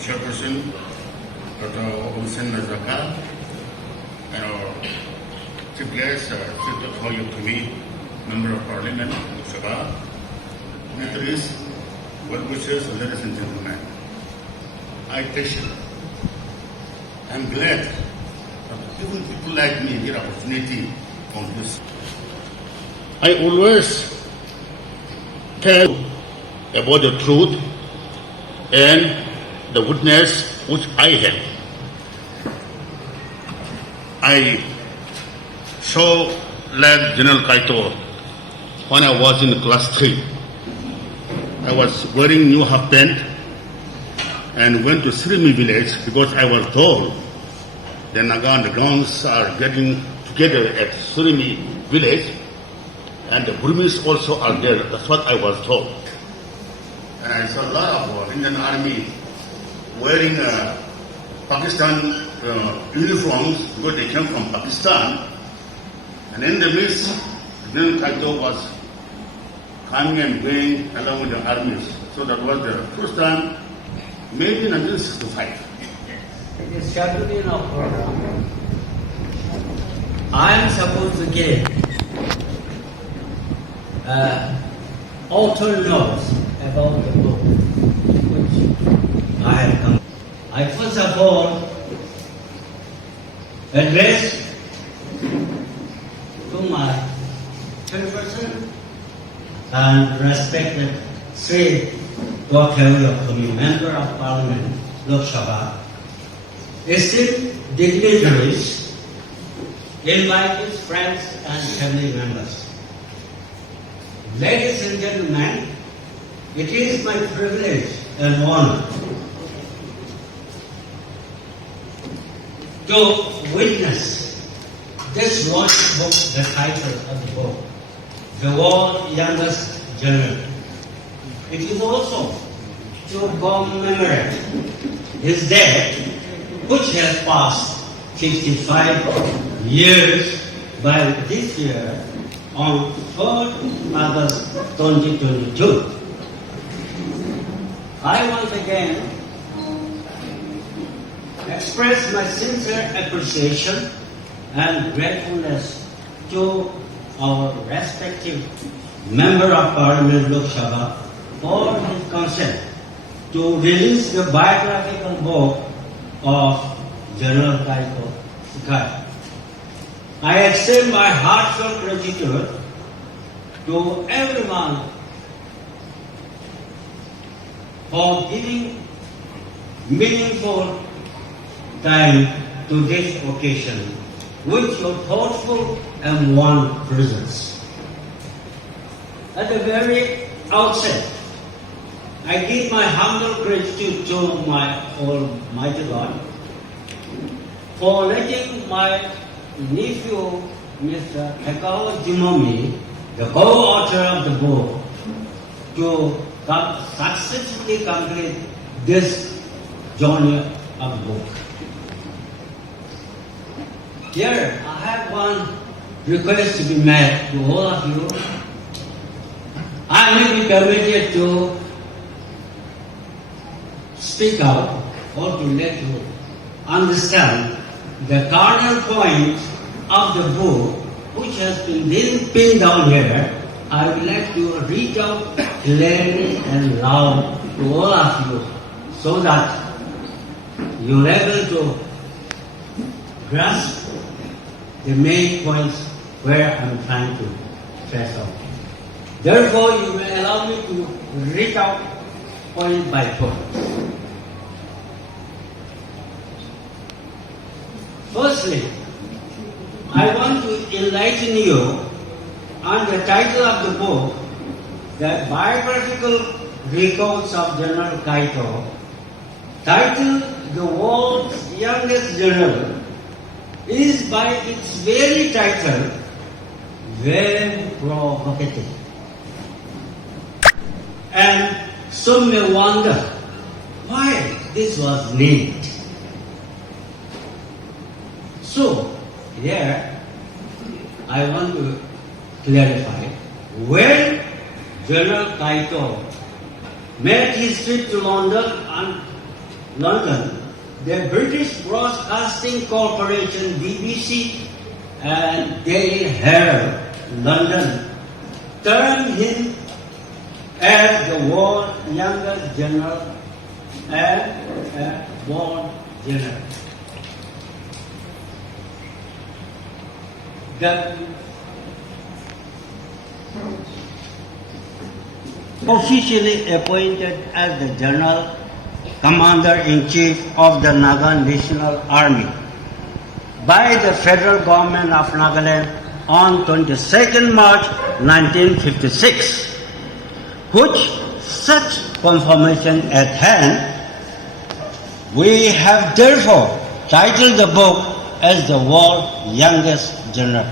Chairperson, Dr. Kuhoi, and our Chief Guest, Dr. Tokheho Yepthomi, Member of Parliament, Lok Sabha, Ministers, well-wishers, ladies and gentlemen. I'm glad that even people like me get opportunity on this. I always tell about the truth and the witness which I have. I saw like General Kaito when I was in class 3. I was wearing new half pant and went to Ceremonial village because I was told the Naga and the Dons are getting together at Ceremonial village and the Burmese also are there. That's what I was told. And I saw a lot of Indian army wearing Pakistan uniforms because they came from Pakistan. And in the midst, General Kaito was coming and going along with the armies. So that was the first time, maybe in 1965. It is scheduled in our program. I am supposed to give author notes about the book which I have come. I first of all address to my chairperson and respected Sri Tokheho Yepthomi, Member of Parliament, Lok Sabha, esteemed dignitaries, invited friends and family members. Ladies and gentlemen, it is my privilege and honor to witness this launch book, the title of the book, The World's Youngest General. It is also to commemorate his death, which has passed 65 years by this year on 3rd August 2022. I once again express my sincere appreciation and gratefulness to our respective Member of Parliament Lok Sabha for his consent to release the biographical book of General Kaito Sukhai. I extend my heartfelt gratitude to everyone for giving meaningful time to this occasion with your thoughtful and warm presence. At the very outset, I give my humble gratitude to my Almighty God for letting my nephew, Mr. Khekaho Yepthomi, the co-author of the book, to successfully complete this journey of the book. Here, I have one request to be made to all of you. I may be permitted to speak out or to let you understand the cardinal point of the book, which has been pinned down here. I would like to read out clearly and loud to all of you so that you're able to grasp the main points where I'm trying to stress out. Therefore, you may allow me to read out point by point. Firstly, I want to enlighten you on the title of the book, the biographical records of General Kaito, titled The World's Youngest General, is by its very title very provocative. And some may wonder why this was named. So, here I want to clarify. When General Kaito made his trip to London on London, the British Broadcasting Corporation BBC and Daily Herald, London, termed him as the world's youngest general and a born general. Officially appointed as the General Commander-in-Chief of the Naga National Army by the federal government of Nagaland on 22nd March 1956, which such confirmation at hand, we have therefore titled the book as the world's youngest general.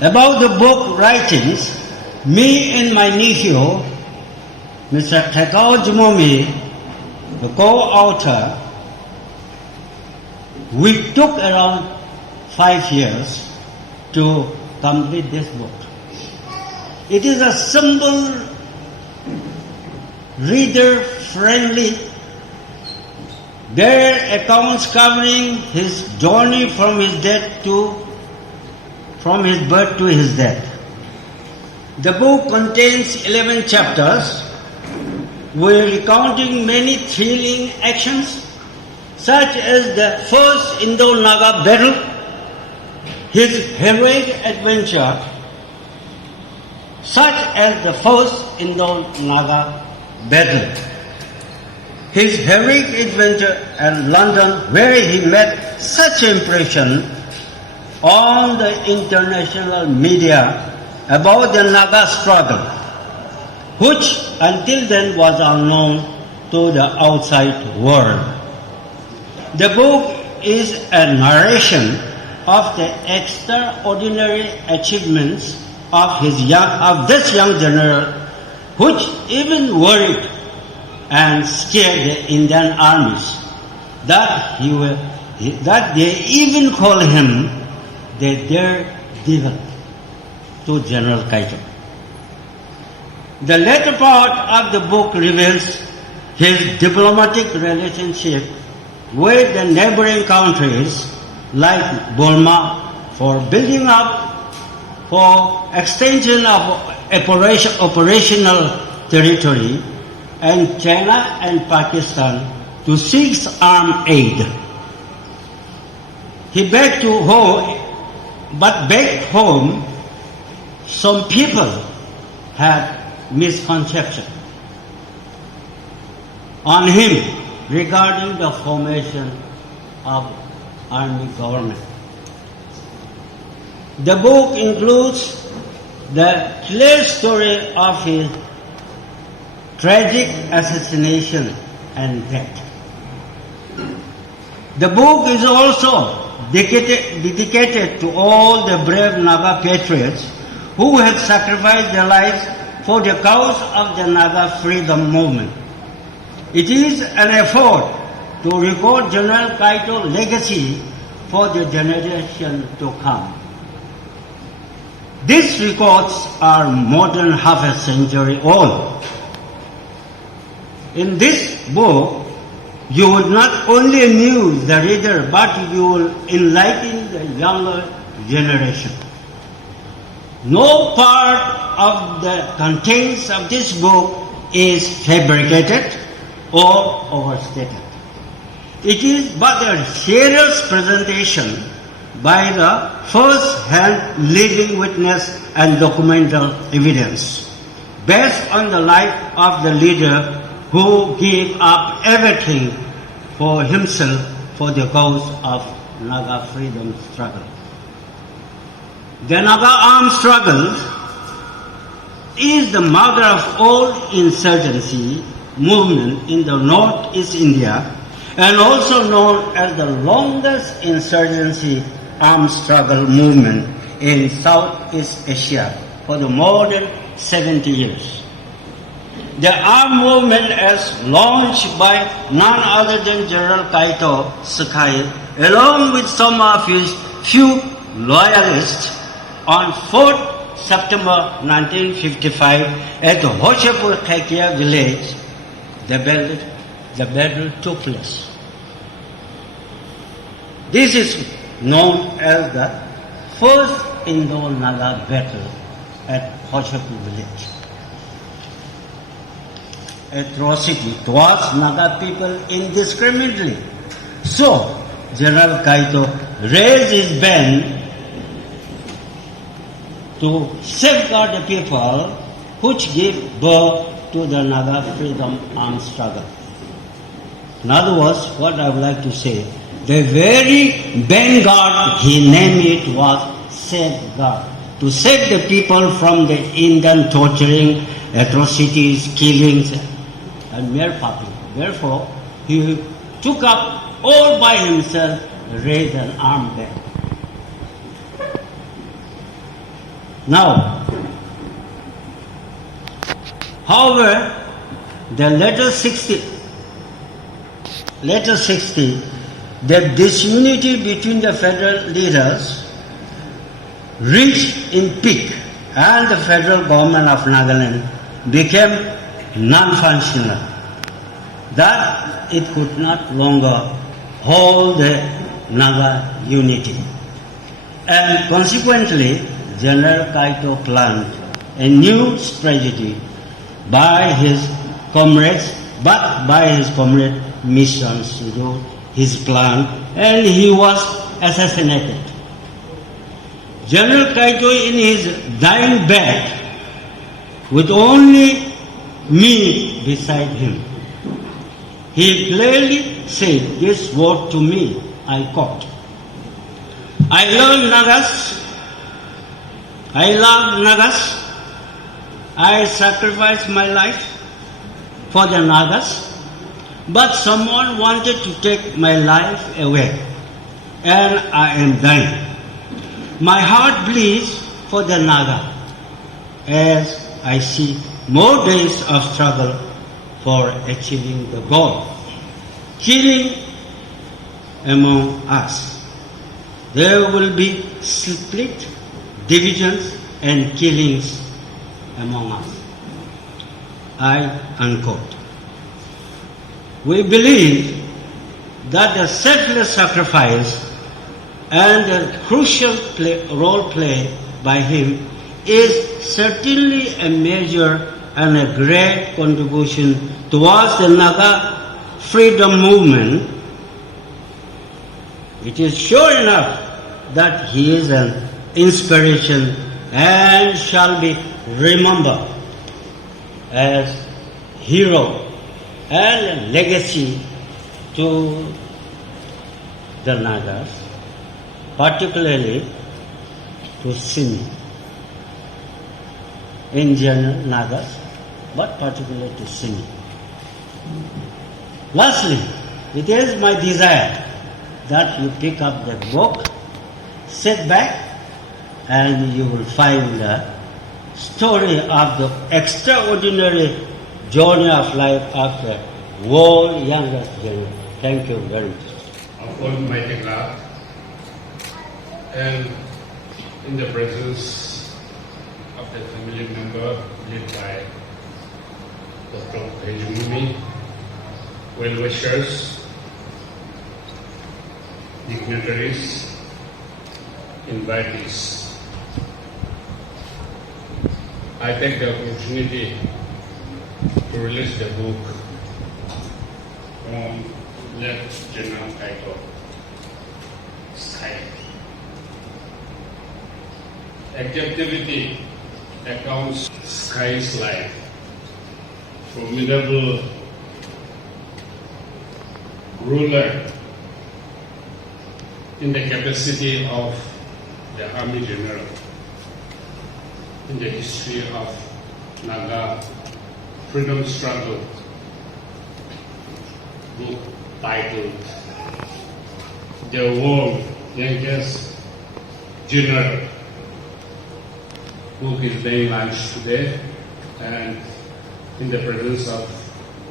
About the book writings, me and my nephew, Mr. Khekaho Yepthomi, the co-author, we took around 5 years to complete this book. It is a simple, reader-friendly. There are accounts covering his journey from his birth to his death. The book contains 11 chapters. We're recounting many thrilling actions, such as the first Indo-Naga battle, his heroic adventure, such as the first Indo-Naga battle, his heroic adventure in London, where he made such impression on the international media about the Naga struggle, which until then was unknown to the outside world. The book is a narration of the extraordinary achievements of this young general, which even worried and scared the Indian armies, that they even call him the daredevil to General Kaito. The latter part of the book reveals his diplomatic relationship with the neighboring countries like Burma for building up, for extension of operational territory, and China and Pakistan to seek armed aid. He back home, some people had misconception on him regarding the formation of army government. The book includes the clear story of his tragic assassination and death. The book is also dedicated to all the brave Naga patriots who had sacrificed their lives for the cause of the Naga freedom movement. It is an effort to record General Kaito's legacy for the generation to come. These records are more than half a century old. In this book, you will not only amuse the reader, but you will enlighten the younger generation. No part of the contents of this book is fabricated or overstated. It is but a serious presentation by the first-hand living witness and documental evidence, based on the life of the leader who gave up everything for himself for the cause of Naga freedom struggle. The Naga armed struggle is the mother of all insurgency movement in the Northeast India, and also known as the longest insurgency armed struggle movement in Southeast Asia for the more than 70 years. The armed movement is launched by none other than General Kaito Sukhai, along with some of his few loyalists, on 4th September 1955 at the Hoshapur Khekya village. the battle took place. This is known as the first Indo-Naga battle at Hochaku village. Atrocity towards Naga people indiscriminately. So, General Kaito raised his band to safeguard the people which gave birth to the Naga freedom armed struggle. In other words, what I would like to say, the very vanguard he named it was safeguard, to save the people from the Indian torturing, atrocities, killings, and mere puppy. Therefore, he took up all by himself, raised an armed band. Now, however, the later 60, the disunity between the federal leaders reached in peak, and the federal government of Nagaland became non-functional, that it could not longer hold the Naga unity. And consequently, General Kaito planned a new strategy by his comrades, but by his comrade misunderstood his plan, and he was assassinated. General Kaito, in his dying bed, with only me beside him, he clearly said this word to me, I quote, I love Nagas, I sacrificed my life for the Nagas, but someone wanted to take my life away, and I am dying. My heart bleeds for the Naga, as I see more days of struggle for achieving the goal. Killing among us. There will be split, divisions, and killings among us. I unquote. We believe that the selfless sacrifice and the crucial role played by him is certainly a major and a great contribution towards the Naga freedom movement. It is sure enough that he is an inspiration and shall be remembered as hero and a legacy to the Nagas, particularly to Simi. In general, Nagas, but particularly to Simi. Lastly, it is my desire that you pick up the book, sit back, and you will find the story of the extraordinary journey of life after world youngest general. Thank you very much. Of Almighty God, and in the presence of the family member led by Dr. Kuhoi Zhimomi, well-wishers, dignitaries, invitees. I take the opportunity to release the book from late General Kaito Sukhai. Objectivity accounts Sukhai's life, formidable ruler in the capacity of the army general, in the history of Naga freedom struggle, book titled The World Youngest General. Book is being launched today, and in the presence of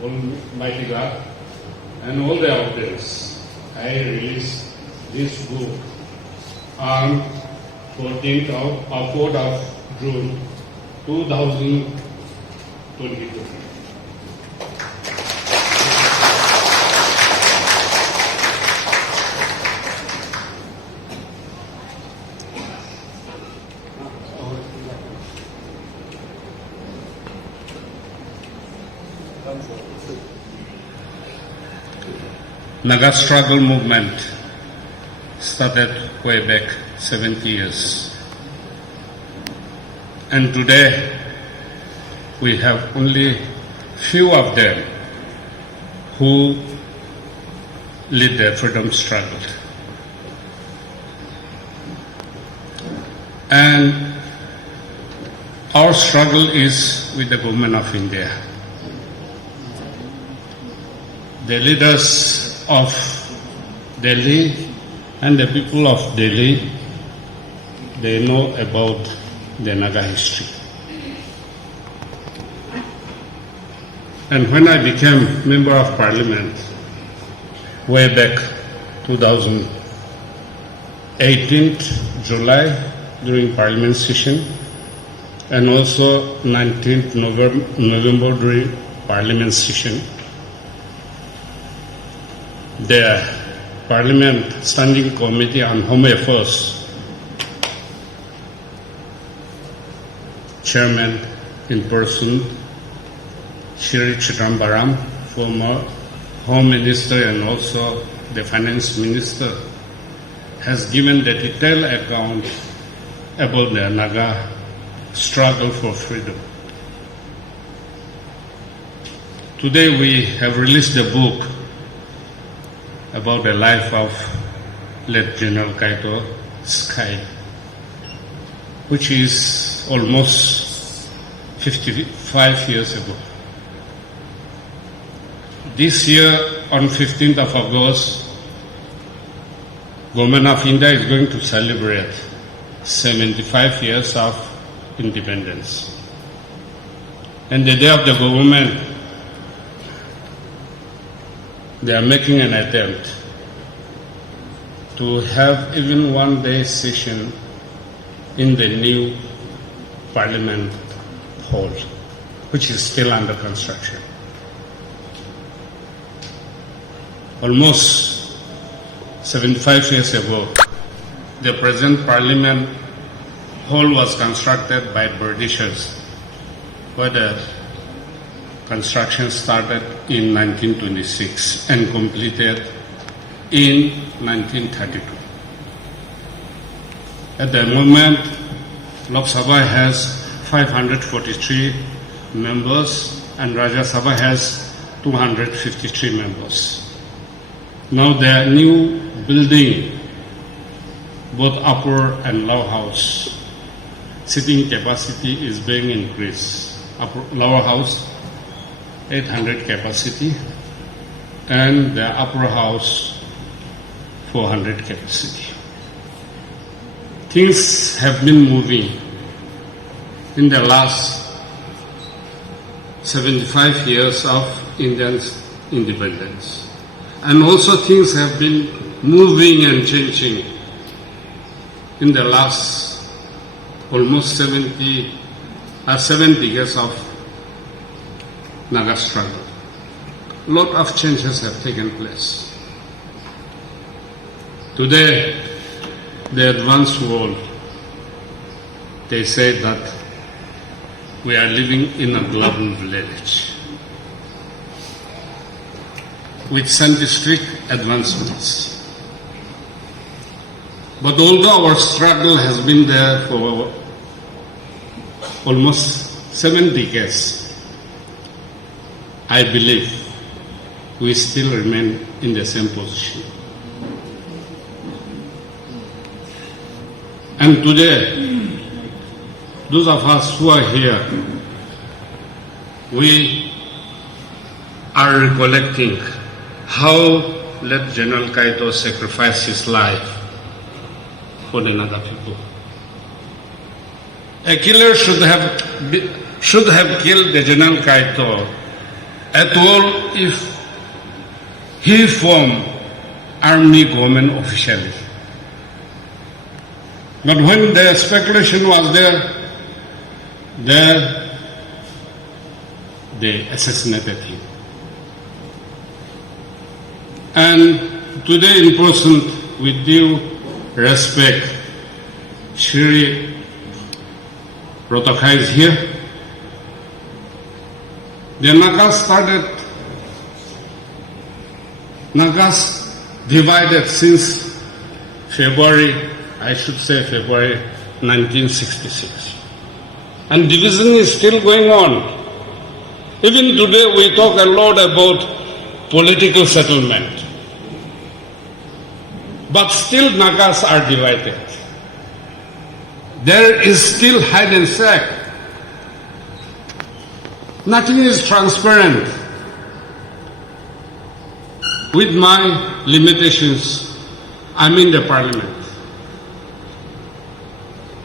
Almighty God and all the audience, I release this book on 4th of June 2022. Naga struggle movement started way back 70 years. And today, we have only few of them who lead the freedom struggle. And our struggle is with the government of India. The leaders of Delhi and the people of Delhi, they know about the Naga history. And when I became Member of Parliament, way back 2018 July during Parliament session, and also 19th November during Parliament session, the Parliament Standing Committee on Home Affairs Chairman in person, Shri Chidambaram, former Home Minister and also the Finance Minister, has given the detailed account about the Naga struggle for freedom. Today we have released a book about the life of late General Kaito Sukhai, which is almost 55 years ago. This year, on 15th of August, Government of India is going to celebrate 75 years of independence. And the day of the government, they are making an attempt to have even one day session in the new Parliament hall, which is still under construction. Almost 75 years ago, the present Parliament hall was constructed by Britishers, where the construction started in 1926 and completed in 1932. At the moment, Lok Sabha has 543 members and Rajya Sabha has 253 members. Now the new building, both upper and lower house, sitting capacity is being increased. Lower house, 800 capacity, and the upper house, 400 capacity. Things have been moving in the last 75 years of India's independence. And also things have been moving and changing in the last almost 7 decades of Naga struggle. A lot of changes have taken place. Today, the advanced world, they say that we are living in a global village with scientific advancements. But although our struggle has been there for almost 7 decades, I believe we still remain in the same position. And today, those of us who are here, we are recollecting how late General Kaito sacrificed his life for the Naga people. A killer should have killed the General Kaito at all if he formed army government officially. But when the speculation was there, they assassinated him. And today in person, with due respect, Shri Rotokai is here. The Naga started Nagas divided since February 1966. And division is still going on. Even today we talk a lot about political settlement. But still Nagas are divided. There is still hide and seek. Nothing is transparent. With my limitations, I'm in the parliament.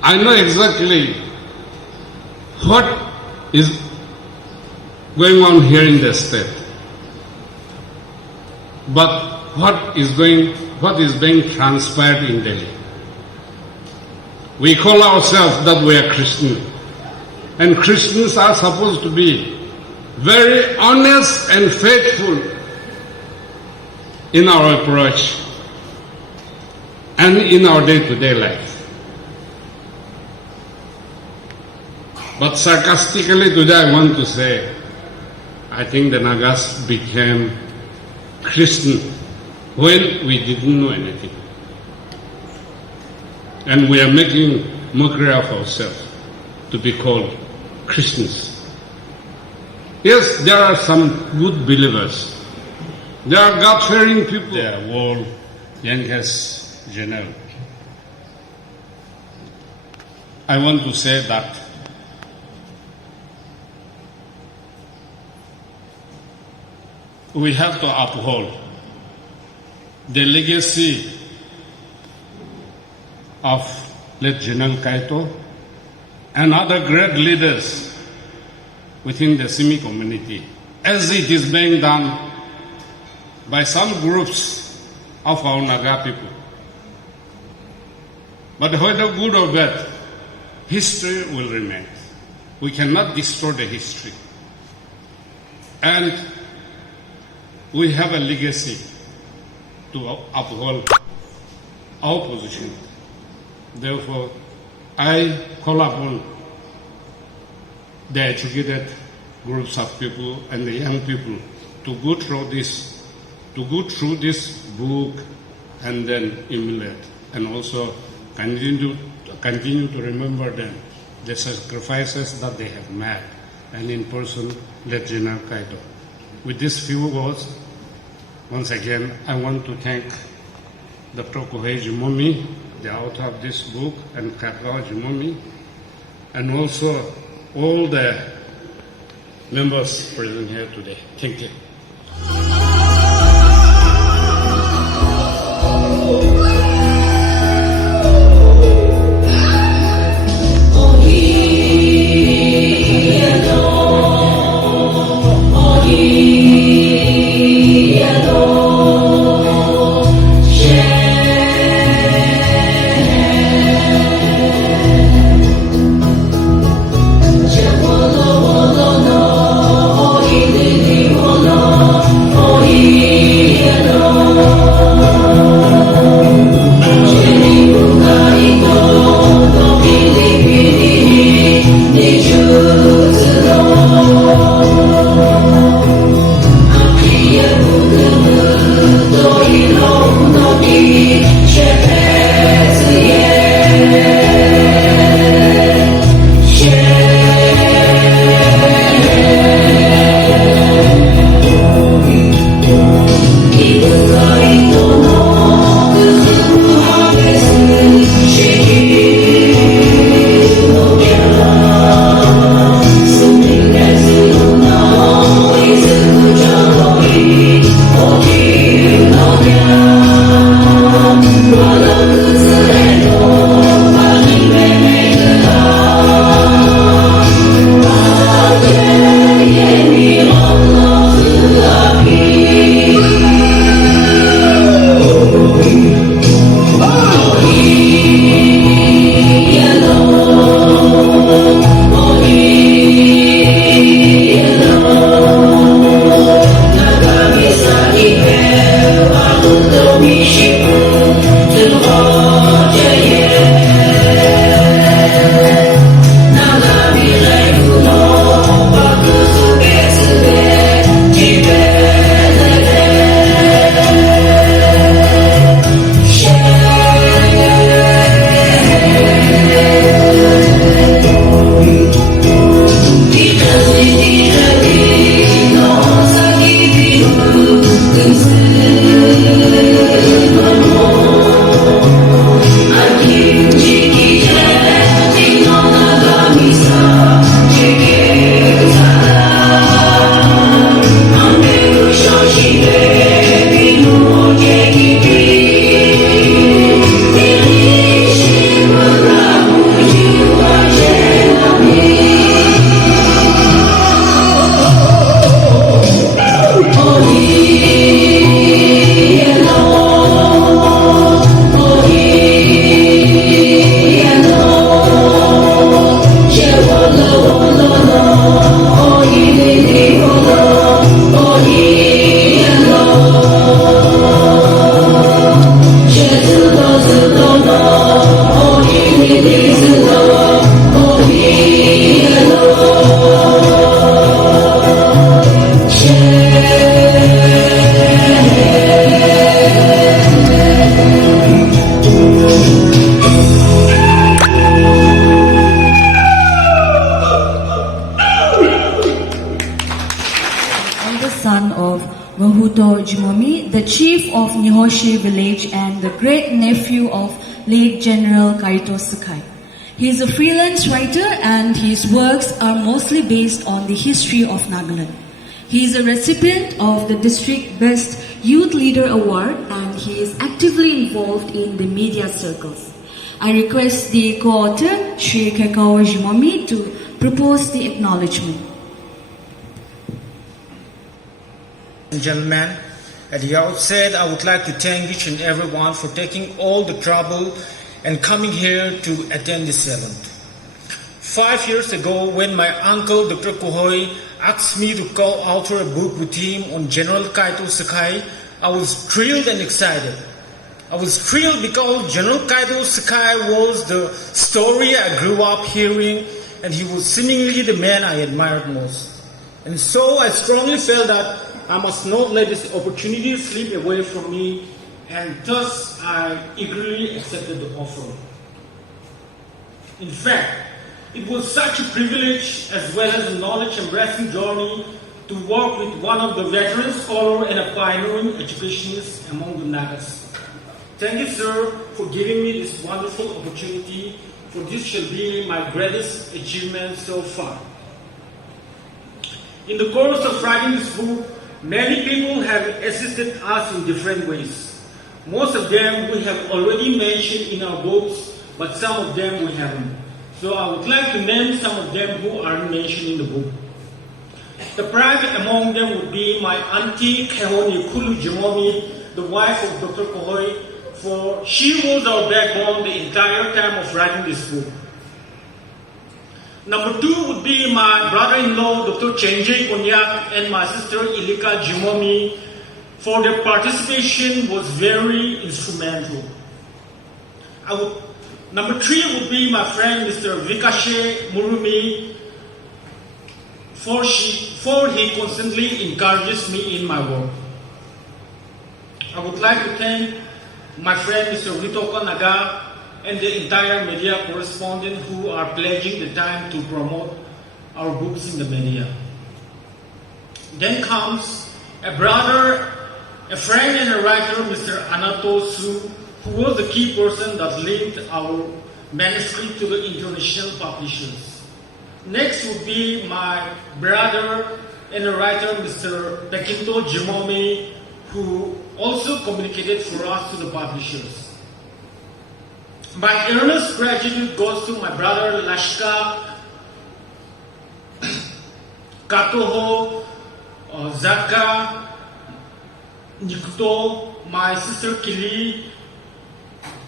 I know exactly what is going on here in the state. But what is being transpired in Delhi? We call ourselves that we are Christian. And Christians are supposed to be very honest and faithful in our approach and in our day-to-day life. But sarcastically today I want to say, I think the Nagas became Christian when we didn't know anything. And we are making mockery of ourselves to be called Christians. Yes, there are some good believers. There are God-fearing people. The world youngest general. I want to say that we have to uphold the legacy of late General Kaito and other great leaders within the Simi community, as it is being done by some groups of our Naga people. But whether good or bad, history will remain. We cannot destroy the history. And we have a legacy to uphold our position. Therefore, I call upon the educated groups of people and the young people to go through this book and then emulate, and also continue to remember them, the sacrifices that they have made, and in person, let General Kaito. With these few words, once again, I want to thank Dr. Kuhoi Zhimomi, the author of this book, and Khekaho Yepthomi, and also all the members present here today. Thank you. Oh Tokheho Yepthomi, the chief of Nihoshi village and the great-nephew of late General Kaito Sukhai. He is a freelance writer and his works are mostly based on the history of Nagaland. He is a recipient of the District Best Youth Leader Award and he is actively involved in the media circles. I request the co-author, Sri Khekaho Yepthomi, to propose the acknowledgement. And gentlemen, at the outset, I would like to thank each and everyone for taking all the trouble and coming here to attend this event. 5 years ago, when my uncle Dr. Kuhoi asked me to co-author a book with him on General Kaito Sukhai, I was thrilled and excited. I was thrilled because General Kaito Sukhai was the story I grew up hearing, and he was seemingly the man I admired most. And so I strongly felt that I must not let this opportunity slip away from me, and thus I eagerly accepted the offer. In fact, it was such a privilege as well as a knowledge-embracing journey to work with one of the veteran scholars and a pioneering educationist among the Nagas. Thank you, sir, for giving me this wonderful opportunity, for this shall be my greatest achievement so far. In the course of writing this book, many people have assisted us in different ways. Most of them we have already mentioned in our books, but some of them we haven't. So I would like to name some of them who aren't mentioned in the book. The private among them would be my auntie Tokheho Yepthomi, the wife of Dr. Kuhoi, for she was our backbone the entire time of writing this book. Number 2 would be my brother-in-law, Dr. Chenjay Konyak, and my sister Ilika Zhimomi, for their participation was very instrumental. Number 3 would be my friend Mr. Vikashe Murumi, for he constantly encourages me in my work. I would like to thank my friend Mr. Ritoko Naga and the entire media correspondent who are pledging the time to promote our books in the media. Then comes a brother, a friend and a writer, Mr. Anato Su, who was the key person that linked our manuscript to the international publishers. Next would be my brother and a writer, Mr. Tokheho Yepthomi, who also communicated for us to the publishers. My earnest gratitude goes to my brother Lashka, Katoho, Zaka, Nikuto, my sister Kili,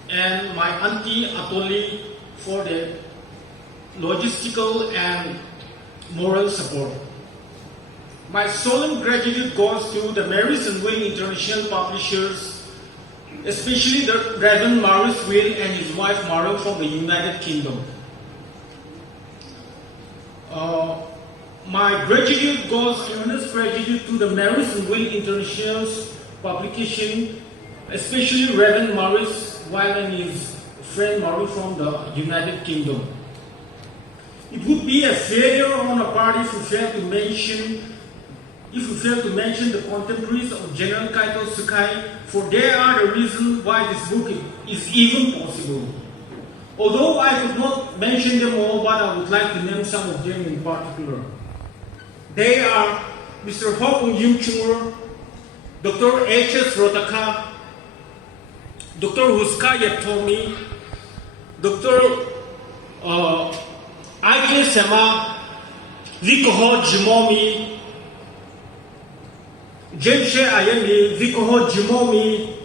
and my auntie Atoli for the logistical and moral support. My solemn gratitude goes to the Maurice and Will International Publishers, especially the Reverend Maurice Will and his wife Maureen from the United Kingdom. My gratitude goes, earnest gratitude to the Maurice and Will International Publication, especially Reverend Maurice Will and his friend Maureen from the United Kingdom. It would be a failure on our part if we fail to mention the contemporaries of General Kaito Sukhai, for they are the reason why this book is even possible. Although I could not mention them all, but I would like to name some of them in particular. They are Mr. Hokung Yim Chungur, Dr. H.S. Rotaka, Dr. Huska Yepthomi, Dr. I.K. Sema, Khekaho Yepthomi, Jemshe Ayemi, Khekaho Yepthomi,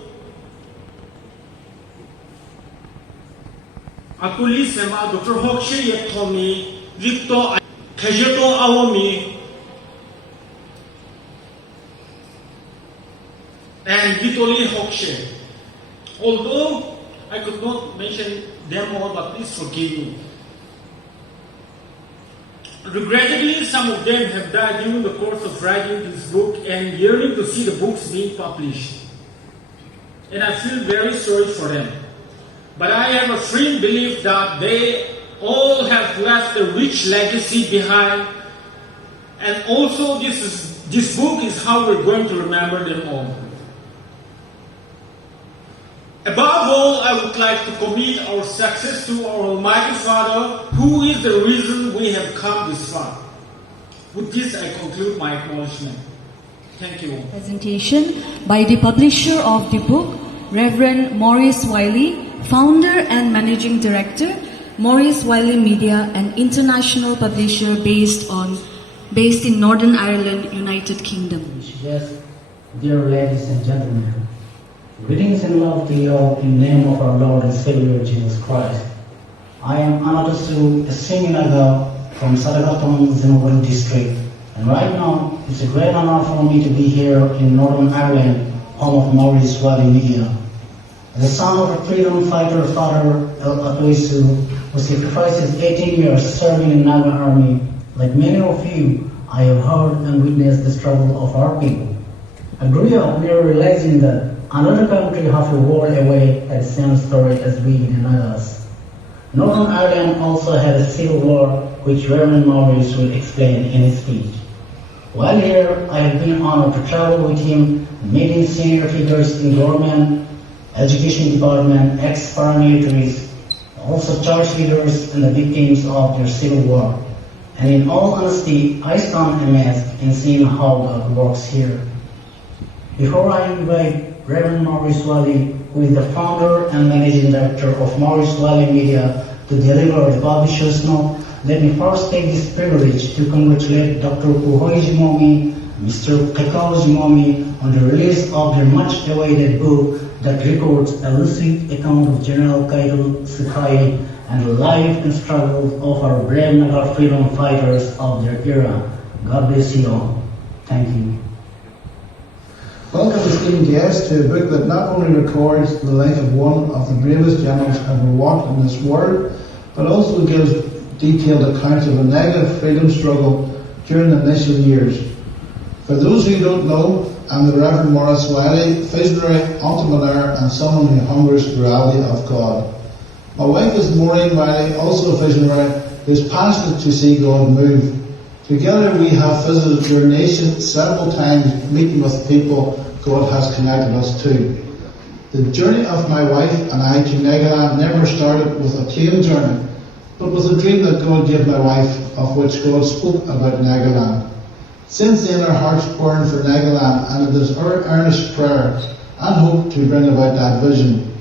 Akuli Sema, Dr. Hokshe Yepthomi, Victor Kejeto Awomi, and Vitoli Hokshe. Although I could not mention them all, but please forgive me. Regrettably, some of them have died during the course of writing this book and yearning to see the books being published. And I feel very sorry for them. But I have a firm belief that they all have left a rich legacy behind, and also this is This book is how we're going to remember them all. Above all, I would like to commit our success to our Almighty Father, who is the reason we have come this far. With this, I conclude my acknowledgement. Thank you. Presentation by the publisher of the book, Reverend Maurice Wiley, founder and managing director, Maurice Wiley Media, an international publisher based in Northern Ireland, United Kingdom. Yes, dear ladies and gentlemen, greetings and love to you all in the name of our Lord and Savior Jesus Christ. I am Anatasu Naga from Tokheho Yepthomi district, and right now it's a great honor for me to be here in Northern Ireland, home of Maurice Wiley Media. As the son of a freedom fighter, Father Aloisu, who sacrificed his 18 years serving in Naga army, like many of you, I have heard and witnessed the struggle of our people. I grew up near realizing that another country half a world away had the same story as we in Nagas. Northern Ireland also had a civil war, which Reverend Maurice will explain in his speech. While here, I have been honored to travel with him, meeting senior figures in government, education department, ex-paramilitaries, also church leaders and the victims of their civil war. And in all honesty, I stand amazed in seeing how God works here. Before I invite Reverend Maurice Wiley, who is the founder and managing director of Maurice Wiley Media, to deliver the publisher's note, let me first take this privilege to congratulate Dr. Kuhoi Zhimomi, Mr. Khekaho Yepthomi on the release of their much-awaited book that records a lucid account of General Kaito Sukhai and the life and struggles of our brave Naga freedom fighters of their era. God bless you all. Thank you. Welcome, esteemed guests, to a book that not only records the life of one of the bravest generals ever walked in this world, but also gives detailed accounts of the Naga freedom struggle during the initial years. For those who don't know, I'm the Reverend Maurice Wiley, visionary, entrepreneur, and someone who hungers for the reality of God. My wife is Maureen Wiley, also a visionary, who is passionate to see God move. Together we have visited your nation several times, meeting with people God has connected us to. The journey of my wife and I to Nagaland never started with a plane journey, but with a dream that God gave my wife, of which God spoke about Nagaland. Since then our hearts burn for Nagaland, and it is our earnest prayer and hope to bring about that vision.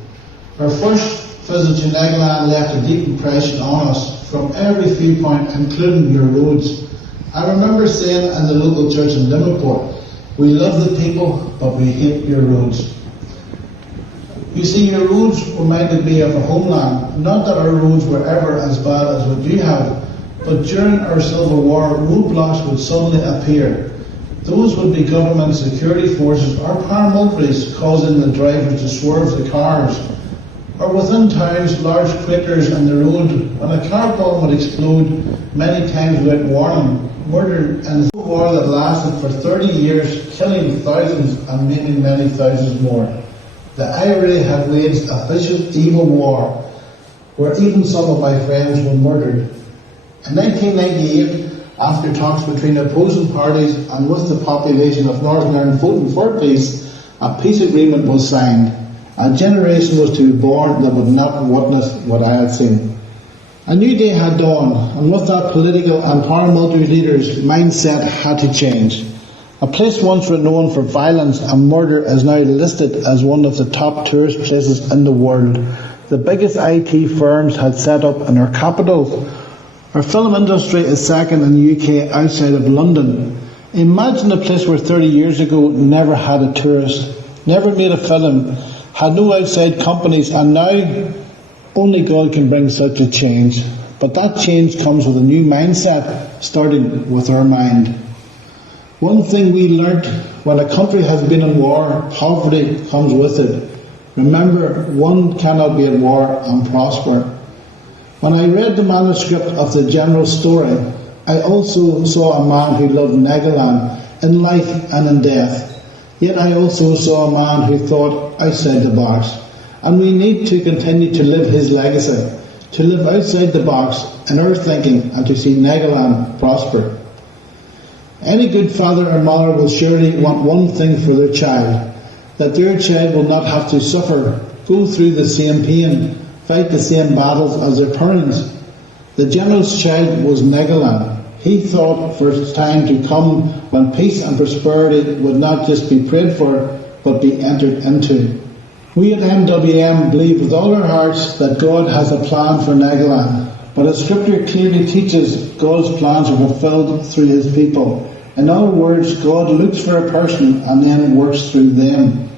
Our first visit to Nagaland left a deep impression on us from every viewpoint, including your roads. I remember saying in the local church in Dimapur, we love the people, but we hate your roads. You see, your roads reminded me of a homeland. Not that our roads were ever as bad as what you have, but during our Civil War, roadblocks would suddenly appear. Those would be government security forces or paramilitaries causing the drivers to swerve the cars. Or within towns, large craters in the road when a car bomb would explode many times without warning. Murder in a civil war that lasted for 30 years, killing thousands and maiming many thousands more. The IRA had waged a vicious evil war where even some of my friends were murdered. In 1998, after talks between opposing parties and with the population of Northern Ireland voting for peace, a peace agreement was signed. A generation was to be born that would not witness what I had seen. A new day had dawned, and with that political and paramilitary leaders' mindset had to change. A place once renowned for violence and murder is now listed as one of the top tourist places in the world. The biggest IT firms had set up in our capital. Our film industry is second in the UK outside of London. Imagine a place where 30 years ago never had a tourist, never made a film, had no outside companies, and now only God can bring such a change. But that change comes with a new mindset, starting with our mind. One thing we learnt: when a country has been in war, poverty comes with it. Remember, one cannot be at war and prosper. When I read the manuscript of the General's story, I also saw a man who loved Nagaland in life and in death. Yet I also saw a man who thought outside the box. And we need to continue to live his legacy, to live outside the box in our thinking and to see Nagaland prosper. Any good father or mother will surely want one thing for their child, that their child will not have to suffer, go through the same pain, fight the same battles as their parents. The General's child was Nagaland. He thought for its time to come when peace and prosperity would not just be prayed for, but be entered into. We at MWM believe with all our hearts that God has a plan for Nagaland, but as Scripture clearly teaches, God's plans are fulfilled through His people. In other words, God looks for a person and then works through them.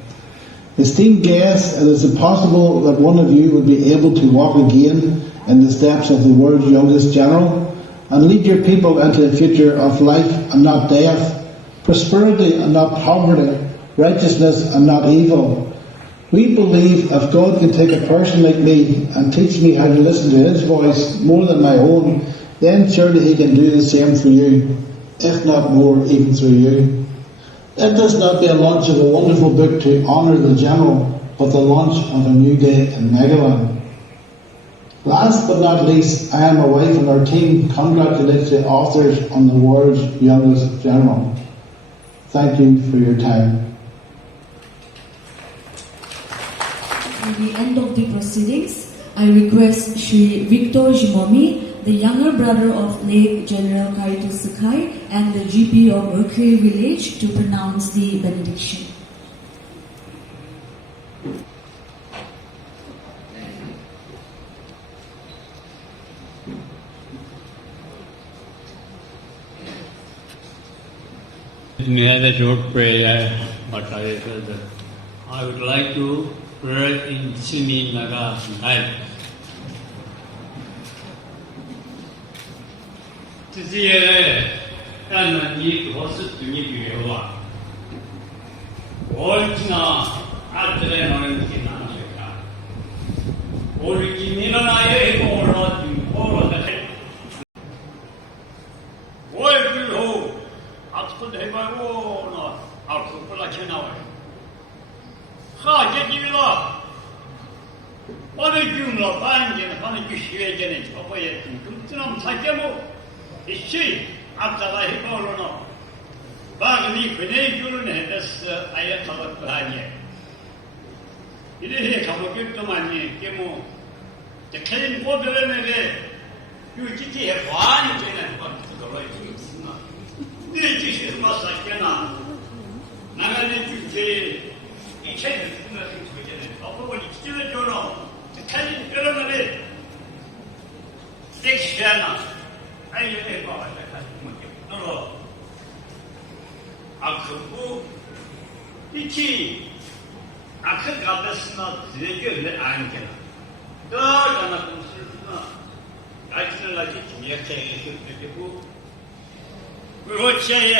Esteemed guests, it is possible that one of you would be able to walk again in the steps of the world's youngest general and lead your people into a future of life and not death, prosperity and not poverty, righteousness and not evil. We believe if God can take a person like me and teach me how to listen to His voice more than my own, then surely He can do the same for you, if not more, even through you. Let this not be a launch of a wonderful book to honour the General, but the launch of a new day in Nagaland. Last but not least, I and my wife and our team congratulate the authors on the world's youngest general. Thank you for your time. At the end of the proceedings, I request Sri Dr Zhimomi, the younger brother of late General Kaito Sukhai and the GP of Tokheho village, to pronounce the benediction. We have a short prayer, but I would like to pray in Simi Naga life. This year, I need horses to meet you. All China, after an original, I have all of the head. What will hold? After the Bible, after Pulakanaway. Ha, get you up. What did you know? Bang, and how did you share it? Away to them, Takemo. Is she after I have all or no? Bagni, Pinay, that's I have covered behind you. It is a couple of good to my name, Kemo. The clean water in a day. You did have one thing and what to the right things. This is what I cannot. Naga to say, each other is nothing to get it. Although it's still a journal, the Italian pyramid. Six Shana. I have about the no. Akubu, Ichi, Akakabas not the good angle. Dog and a consultant. I feel like it's near taking the book. We would say,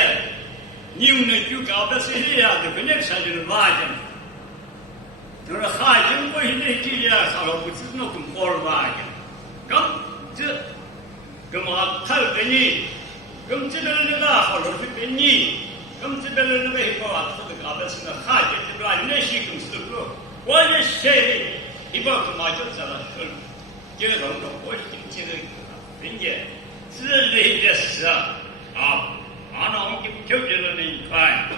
new you got the city at the connection in the wagon. You're a high, you wait in the house, which is not for wagon. Come to come up, tell the knee. Come to the laugh or the knee. Come to the way for us to the goddess in the heart of the blind nation comes to go. What is say? He bought my daughter. Get it on the voice in India. Silly, yes, sir. I don't give children any crime.